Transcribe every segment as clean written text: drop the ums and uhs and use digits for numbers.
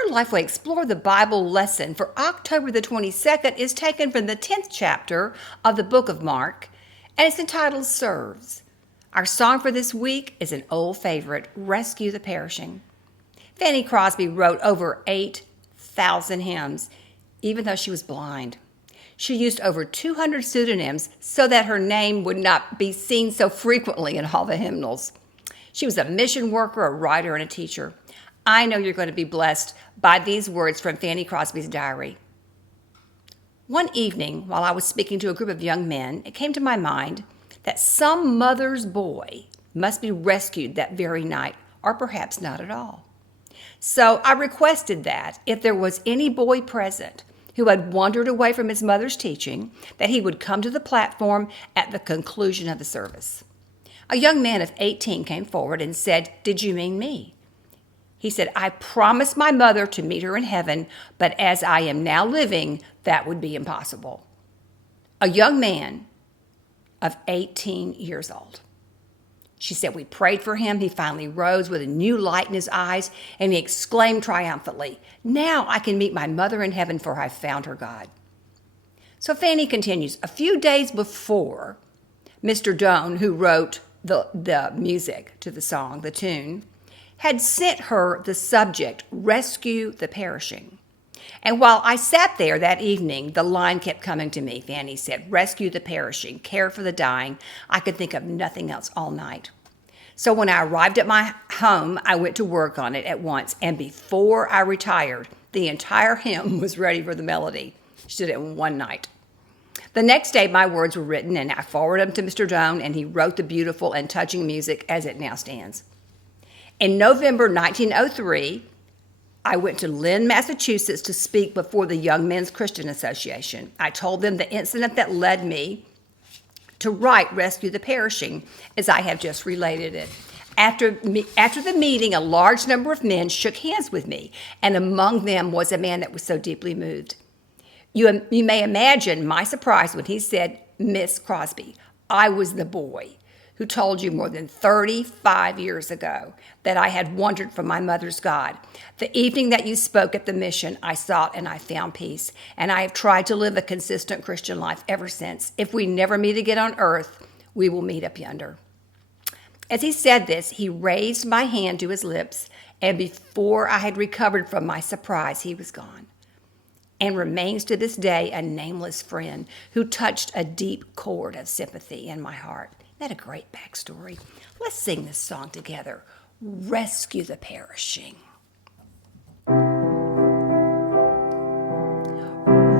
Our Lifeway Explore the Bible lesson for October the 22nd is taken from the 10th chapter of the book of Mark, and it's entitled Serves. Our song for this week is an old favorite, Rescue the Perishing. Fanny Crosby wrote over 8,000 hymns, even though she was blind. She used over 200 pseudonyms so that her name would not be seen so frequently in all the hymnals. She was a mission worker, a writer, and a teacher. I know you're going to be blessed by these words from Fanny Crosby's diary. One evening, while I was speaking to a group of young men, it came to my mind that some mother's boy must be rescued that very night, or perhaps not at all. So I requested that if there was any boy present who had wandered away from his mother's teaching, that he would come to the platform at the conclusion of the service. A young man of 18 came forward and said, "Did you mean me?" He said, "I promised my mother to meet her in heaven, but as I am now living, that would be impossible." A young man of 18 years old. She said, "We prayed for him. He finally rose with a new light in his eyes, and he exclaimed triumphantly, 'Now I can meet my mother in heaven, for I found her God.'" So Fanny continues, a few days before, Mr. Doane, who wrote the music to the song, the tune, had sent her the subject, Rescue the Perishing. And while I sat there that evening, the line kept coming to me. Fanny said, "Rescue the perishing, care for the dying." I could think of nothing else all night. So when I arrived at my home, I went to work on it at once. And before I retired, the entire hymn was ready for the melody. She did it in one night. The next day, my words were written, and I forwarded them to Mr. Doane, and he wrote the beautiful and touching music as it now stands. In November 1903, I went to Lynn, Massachusetts to speak before the Young Men's Christian Association. I told them the incident that led me to write Rescue the Perishing, as I have just related it. After the meeting, a large number of men shook hands with me, and among them was a man that was so deeply moved. You may imagine my surprise when he said, "Miss Crosby, I was the boy who told you more than 35 years ago that I had wandered from my mother's God. The evening that you spoke at the mission, I sought and I found peace, and I have tried to live a consistent Christian life ever since. If we never meet again on earth, we will meet up yonder." As he said this, he raised my hand to his lips, and before I had recovered from my surprise, he was gone, and remains to this day a nameless friend who touched a deep chord of sympathy in my heart. Isn't that a great backstory? Let's sing this song together. Rescue the Perishing.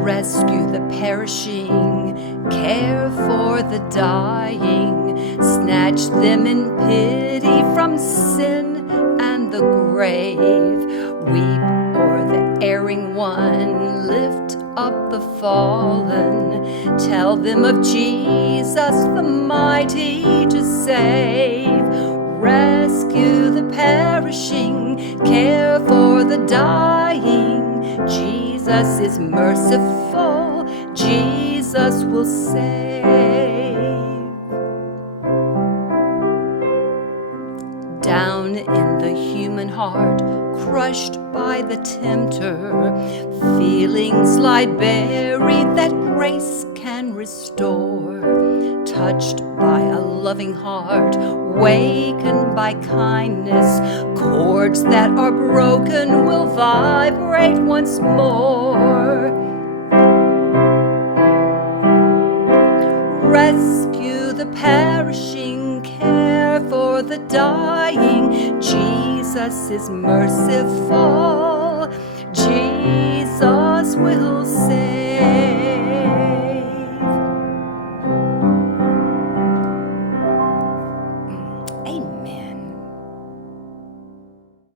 Rescue the perishing, care for the dying, snatch them in pity from sin and the grave. Weep o'er the erring one, lift up the fallen, tell them of Jesus the mighty to save. Rescue the perishing, care for the dying, Jesus is merciful, Jesus will save. Down in the human heart, crushed by the tempter, feelings lie buried that grace can restore. Touched by a loving heart, wakened by kindness, chords that are broken will vibrate once more. Rescue the perishing, care for the dying, Jesus is merciful, Jesus will save.